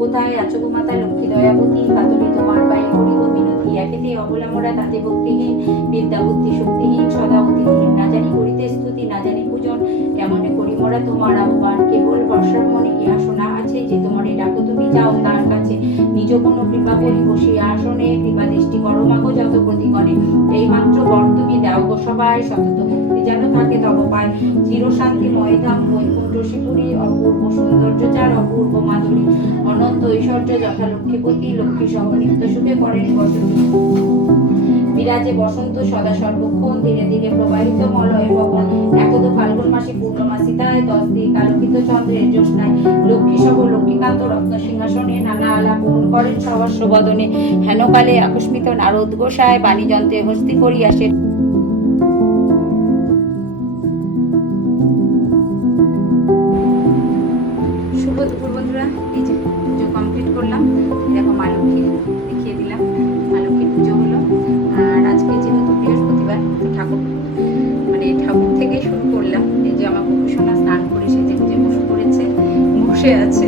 কোথায় আছো গো মাতা লক্ষ্মী দয়াবতী, কাতরি তোমার পায়ে করিব বিনতি, একেতে অবলা মোরা তাতে ভক্তিহীন, বিদ্যা বুদ্ধি শক্তিহীন, সদা অতিহীন, না জানি করিতে স্তুতি, না জানি পূজন, কেমনে করি মোরা তোমার আহ্বান, কেবল বর্ষার মনে ইহা শোনা আছে, যে তোমারে ডাকো তুমি যাও তার কাছে, নিজ কোনো কৃপা করি বসিয়া আসনে, কৃপা দৃষ্টি করো মাগো যত প্রতিকণে, এই মাত্র বর তুমি দাও গো সবাই, সতত মুক্তি যেন থাকে তব পায়, চিরশান্তিময় ধাম বৈকুণ্ঠ শিপুরী, অপূর্ব সৌন্দর্য যার অপূর্ব মাধুরী, অনন্ত ঐশ্বর্য যথা লক্ষ্মীপতি, লক্ষ্মী সহ নিত্য সুখে করেন বসতি, বিরাজে বসন্ত সদা সর্বক্ষণ, ধীরে ধীরে প্রবাহিত মলয় বহন, একদ ফাল্গুন মাসে পূর্ণমাসী তাই, 10 দিক আলোকিত চন্দ্রের জ্যোৎস্নায়, লক্ষ্মী সহ লক্ষ্মীকান্ত রত্ন সিংহাসনে, নানা আলাপ করেন সহস্র বদনে, হেনকালে আকস্মিত নারদ গোসায়, বাণীযন্ত্রে হস্তি করিয়া সে শুভ দুপুর বন্ধুরা। এই যে পুজো কমপ্লিট করলাম, দেখো মা লক্ষ্মী দেখিয়ে দিলাম, মা লক্ষ্মীর পুজো হলো। আর আজকে যেহেতু বৃহস্পতিবার, তো ঠাকুর থেকে শুরু করলাম। এই যে আমার ভূষণা স্নান করে সেজে গুজে বসে পড়েছে, বসে আছে,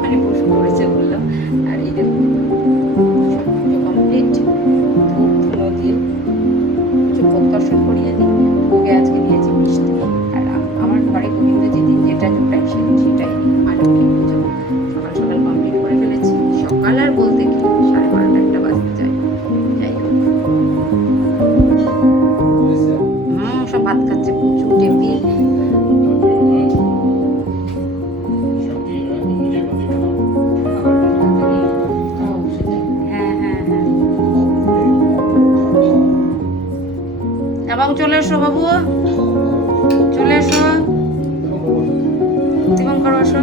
মানে বসে পড়েছে বললাম। আর এই যে পুজো কমপ্লিট, ধূপ ধুনো দিয়ে কিছু প্রদর্শন করিয়ে দিই। ওকে আজকে দিয়েছি মিষ্টি, আর আমার ঘরে গোবিন্দ যেদিন যেটা জোটায় সেটাই মা লক্ষ্মীর পুজো সকাল সকাল কমপ্লিট করে ফেলেছি। সকাল আর বলতে কি 12:30 একটা বাজতে যায়। যাই হোক, সব ভাত খাচ্ছে, প্রচুর টেবিল। এবং চলে এসো বাবু, চলে এসো, দীপঙ্কর আসো।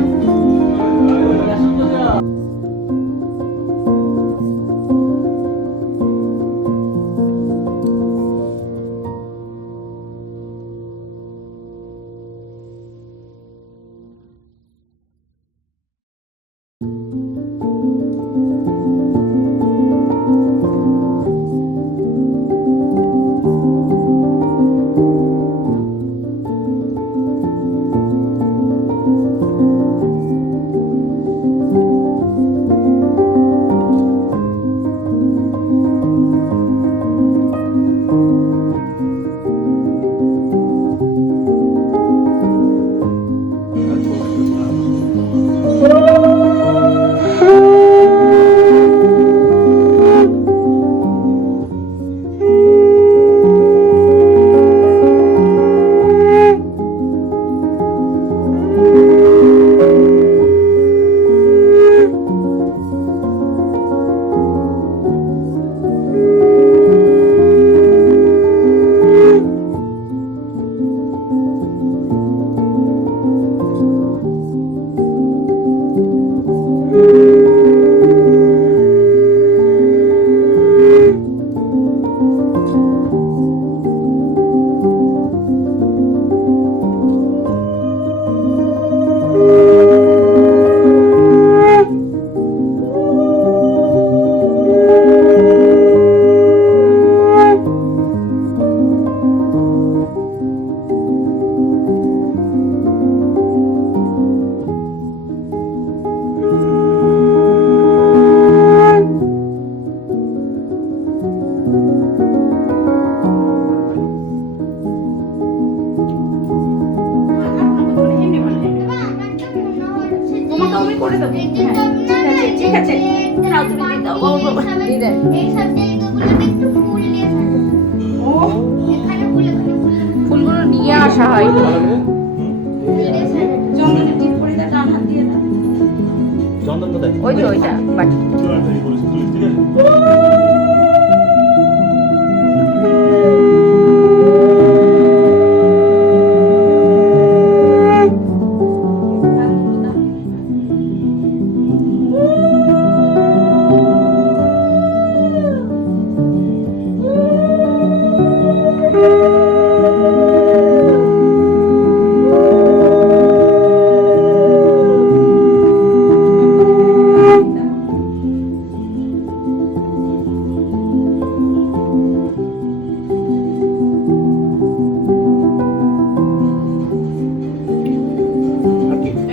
আমি করে দেবো। হ্যাঁ, ঠিক আছে নাও তুমি দিয়ে দাও বাবু বাবা দিয়ে দেয়। ও ফুলগুলো নিয়ে আসা হয় চন্দনে টিপ করে দাও ডান হাত দিয়ে দাও। চন্দন কোথায়? ওই যে ওইটা বাকি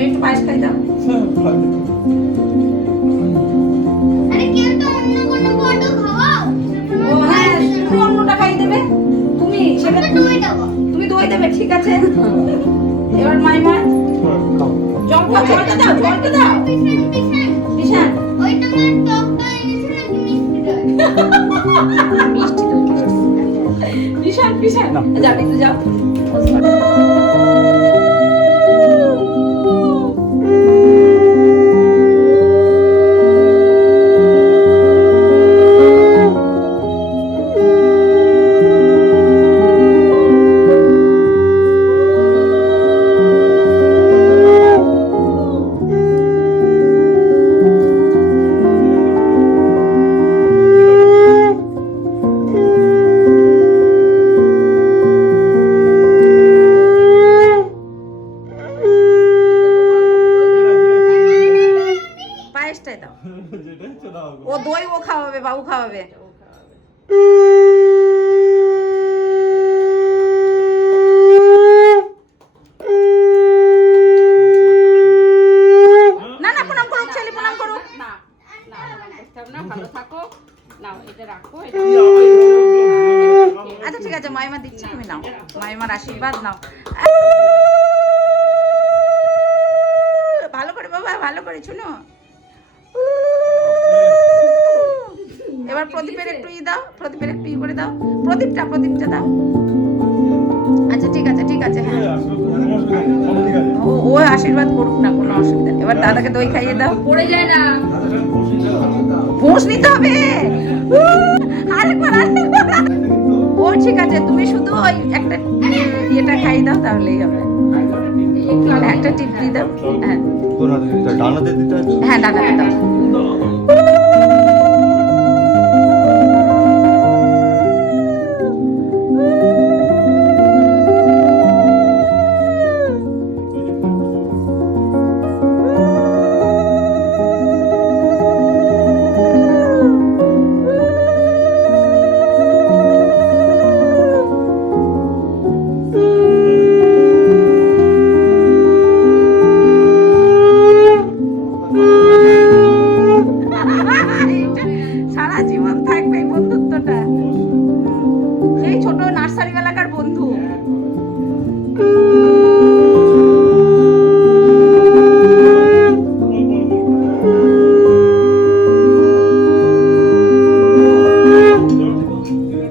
একটু পায়েস খাই দাও। ও হ্যাঁ তুমি অন্যটা খাই দেবে তুমি সেটা তুমি দই দেবে ঠিক আছে। এবার মাইমা জলটা দাও জলটা দাও বিশাল মিষ্টি দই বিশাল বিশাল যাবি তো যাও। পায়েসটাই দাও ও দই ও খাওয়াবে বাবু খাওয়াবে। না না প্রণাম করুক ছেলে প্রণাম করুক না না না ভালো থাকো নাও এটা রাখো আচ্ছা ঠিক আছে মাইমা দিচ্ছি তুমি নাও মাইমার আশীর্বাদ নাও। ভালো করে বাবা ভালো করে শুনো। এবার প্রদীপের একটু দাও প্রদীপের একটু করে দাও প্রদীপটা দাও। আচ্ছা ঠিক আছে হ্যাঁ ও আশীর্বাদ করুক না কোনো অসুবিধা নেই। এবার দাদাকে দই খাইয়ে দাও পড়ে যায় না ভোঁস নিতে হবে আরেকবার ও ঠিক আছে তুমি শুধু ওই একটা ইয়েটা খাইয়ে দাও তাহলেই হবে। একটা টিপ দিয়ে দাও হ্যাঁ হ্যাঁ ডানাতে দাও। সারা জীবন থাকবে এই বন্ধুত্বটা সেই ছোট নার্সারি এলাকার বন্ধু।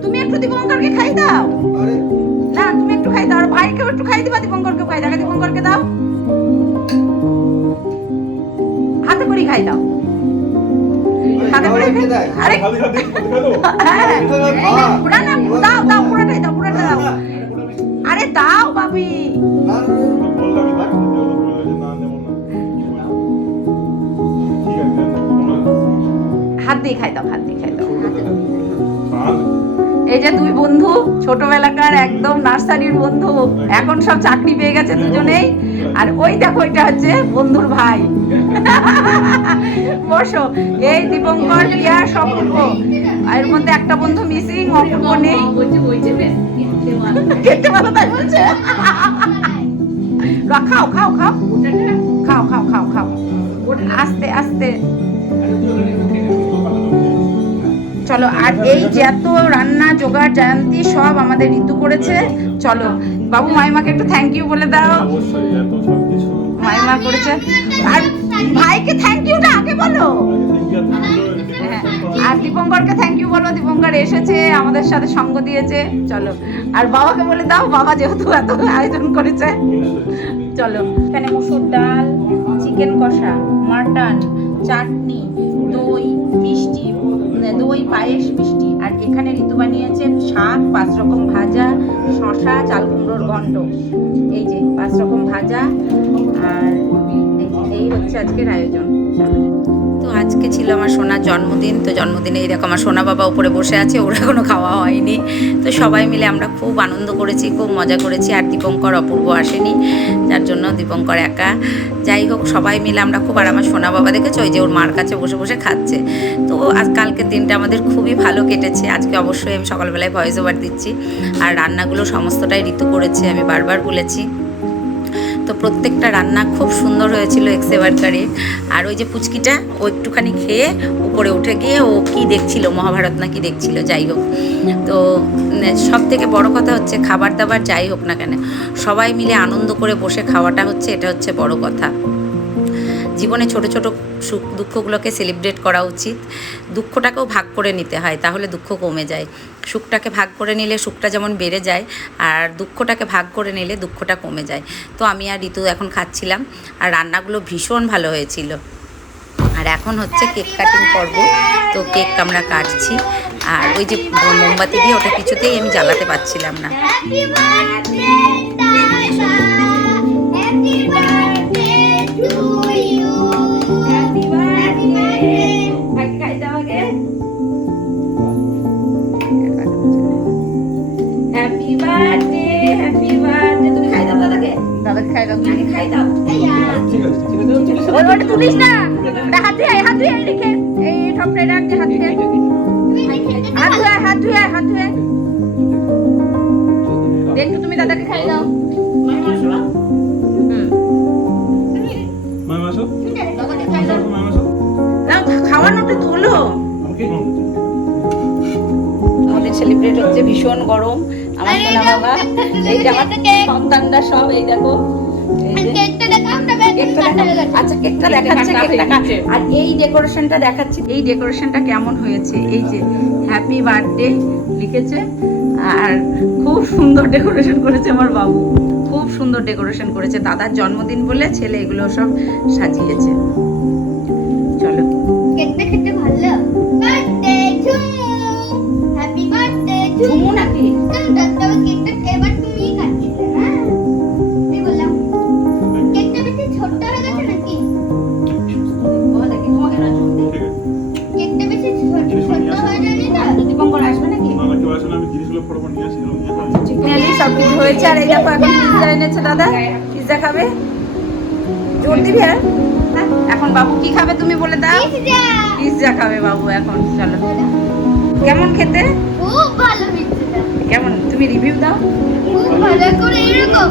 তুমি একটু দীপঙ্করকে খাই দাও না তুমি একটু খাই দাও আর ভাইকেও একটু খাই দিবা দীপঙ্করকেও খাই দাও দীপঙ্করকে দাও হাতে করে খাই দাও হাতে করে আরে না না দাও পুরোটাই দাও আরে দাও বাবি হাত দিয়ে খাই দাও এই যে দুই বন্ধু ছোটবেলাকার একদম নার্সারির বন্ধু এখন সব চাকরি পেয়ে গেছে দুজনেই আর ওই দেখো এটা হচ্ছে বন্ধুর ভাই বসো এই দীপঙ্কর রিয়া সব এর মধ্যে একটা বন্ধু মিসিং অপূর্ব নেই খেতে ভালো তাই বলছে খাও খাও খাও খাও খাও খাও খাও আস্তে আস্তে চলো। আর এই যত রান্না জোগাড় জায়ন্তী সব আমাদের ঋতু করেছে। চলো বাবু মাইমাকে একটু থ্যাংক ইউ বলে দাও। মাইমা রান্না করেছে। আর ভাইকে থ্যাংক ইউটা আগে বলো। হ্যাঁ, আর দীপঙ্করকে থ্যাংক ইউ বলো, দীপঙ্কর এসেছে আমাদের সাথে সঙ্গ দিয়েছে। চলো, আর বাবাকে বলে দাও, বাবা যেহেতু এত আয়োজন করেছে। চলো, এখানে মসুর ডাল, চিকেন কষা, মাটন, চাটনি, দই, মিষ্টি, দই, পায়েস, মিষ্টি। আর এখানে ঋতু বানিয়েছে শাক, 5 রকম ভাজা, শশা, চাল কুমড়োর ঘন্ট। এই যে 5 রকম ভাজা। আর এই হচ্ছে আজকের আয়োজন। তো আজকে ছিল আমার সোনার জন্মদিন। তো জন্মদিনে এইরকম আমার সোনা বাবা উপরে বসে আছে, ওরা এখনো খাওয়া হয়নি। তো সবাই মিলে আমরা খুব আনন্দ করেছি, খুব মজা করেছি। আর দীপঙ্কর অপূর্ব আসেনি, যার জন্য দীপঙ্কর একা। যাই হোক, সবাই মিলে আমরা খুব, আর আমার সোনা বাবা দেখেছো ওই যে ওর মার কাছে বসে বসে খাচ্ছে। তো আজ কালকের দিনটা আমাদের খুবই ভালো কেটেছে। আজকে অবশ্যই আমি সকালবেলায় ভয়েস ওভার দিচ্ছি। আর রান্নাগুলো সমস্তটাই ঋতু করেছে, আমি বারবার বলেছি। তো প্রত্যেকটা রান্না খুব সুন্দর হয়েছিল, এক্সেবারকারি। আর ওই যে পুচকিটা, ও একটুখানি খেয়ে উপরে উঠে গিয়ে ও কি দেখছিল, মহাভারত না কি দেখছিল। যাই হোক, তো সব থেকে বড় কথা হচ্ছে খাবার দাবার যাই হোক না কেন, সবাই মিলে আনন্দ করে বসে খাওয়াটা হচ্ছে, এটা হচ্ছে বড় কথা। জীবনে ছোট ছোট সুখ দুঃখগুলোকে সেলিব্রেট করা উচিত। দুঃখটাকেও ভাগ করে নিতে হয়, তাহলে দুঃখ কমে যায়। সুখটাকে ভাগ করে নিলে সুখটা যেমন বেড়ে যায়, আর দুঃখটাকে ভাগ করে নিলে দুঃখটা কমে যায়। তো আমি আর ঋতু এখন খাচ্ছিলাম, আর রান্নাগুলো ভীষণ ভালো হয়েছিল। আর এখন হচ্ছে কেক কাটিং পর্ব। তো কেক আমরা কাটছি। আর ওই যে মোমবাতি দিয়ে ওটা কিছুতেই আমি জ্বালাতে পারছিলাম না। Happy birthday, happy birthday. তুমি খাই দাও দাদাকে, দাদাকে খাই দাও, তুমি খাই দাও। ওটা তুলিস না, হাত ধুয়ে হাত ধুয়ে রেখে এই ঠপটা রাখতে, হাত ধুয়ে হাত ধুয়ে হাত ধুয়ে হাত ধুয়ে একটু তুমি দাদাকে খাই দাও। খাওয়ানোটা তুলো। আমাদের সেলিব্রেট হচ্ছে, ভীষণ গরম। আমার সোনা বাবা, এই যে আমার সন্তানরা সব, এই দেখো। আচ্ছা, কেকটা দেখাচ্ছে, আর এই ডেকোরেশনটা দেখাচ্ছি। এই ডেকোরেশনটা কেমন হয়েছে, এই যে হ্যাপি বার্থডে লিখেছে। আর খুব সুন্দর ডেকোরেশন করেছে আমার বাবু, খুব সুন্দর ডেকোরেশন করেছে। দাদার জন্মদিন বলে ছেলে এগুলো সব সাজিয়েছে। চলো, কেকটা খেতে ভালো। Birthday Jhumu, happy birthday Jhumu নাকি? তবে কেকটা এবার তুমিই কাটছিলে না? আমি বললাম কেকটা বেশি ছোট হয়ে গেছে নাকি? কেকটা বেশি ছোট হয়ে যায়নি না? দীপঙ্কর আসবে নাকি? সব কিছু হয়েছে। আর এই দেখো এখন পিৎজা এনেছে দাদা, পিৎজা খাবে। জোর দিবি। আর এখন বাবু কি খাবে তুমি বলে দাও। পিৎজা খাবে বাবু এখন। চলো, কেমন খেতে? খুব ভালো পিৎজা। কেমন তুমি রিভিউ দাও। খুব ভালো করে এরকম।